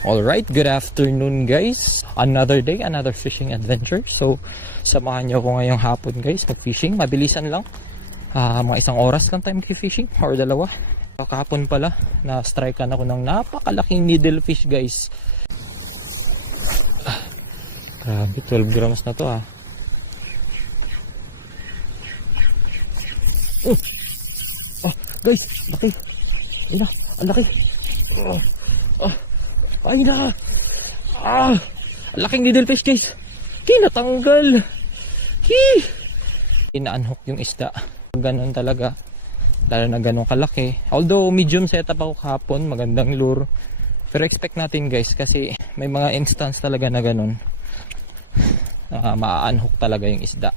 Alright, good afternoon guys. Another day, another fishing adventure. So, samahan nyo ako ngayong hapon guys, mag-fishing. Mabilisan lang. Mga isang oras lang tayo mag-fishing or dalawa. Kahapon pala, na-strikean ako ng napakalaking needlefish guys. Grabe, 12 grams na to guys, laki. Ayun na, ang laki. Ay na! Laking needlefish guys. Kinatanggal. Ina-unhook yung isda. Ganon talaga. Lalo na ganun kalaki. Although medium setup ako kahapon, magandang lure. Pero expect natin guys kasi may mga instance talaga na ganun. Ma-unhook talaga yung isda.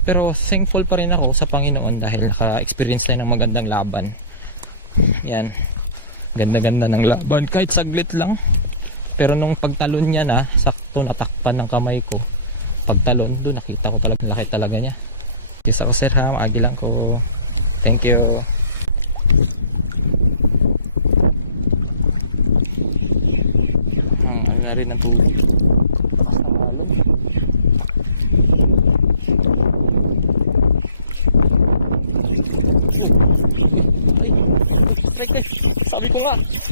Pero thankful pa rin ako sa Panginoon dahil naka-experience tayo ng magandang laban. Yan. Ganda-ganda ng laban kahit saglit lang. Pero nung pagtalon niya na, sakto natakpan ng kamay ko. Pagtalon doon nakita ko talaga laki talaga niya. Kiss ako sir ha, agi lang ko. Thank you. Ano na rin ang tubig. Takas ng alon.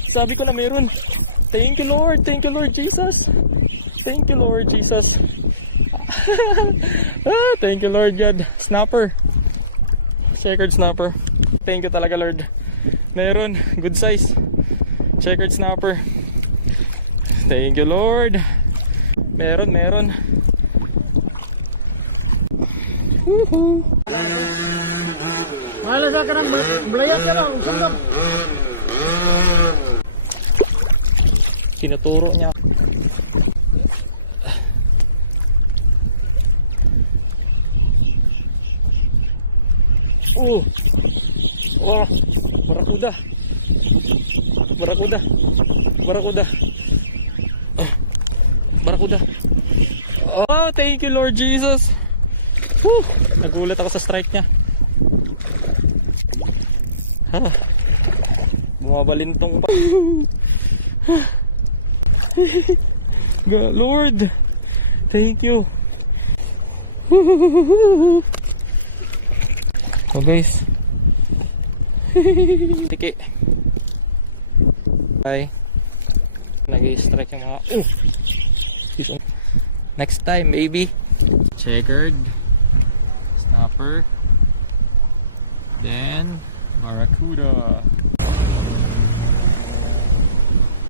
Sabi ko na meron. Thank you Lord Jesus. Thank you Lord Jesus. Thank you Lord God. Snapper. Checkered snapper. Thank you talaga Lord. Meron, good size. Checkered snapper. Thank you Lord. Meron. Woohoo. Malas ka ng belayat ka lang, sundok. Sinuturo niya. Barakuda. Oh, thank you Lord Jesus. Whew, nagulat ako sa strike niya. Bumabalintong pa. God, Lord, thank you. So guys, tiki. Bye. Nag-strike yung mga next time maybe. Checkered snapper, then barracuda.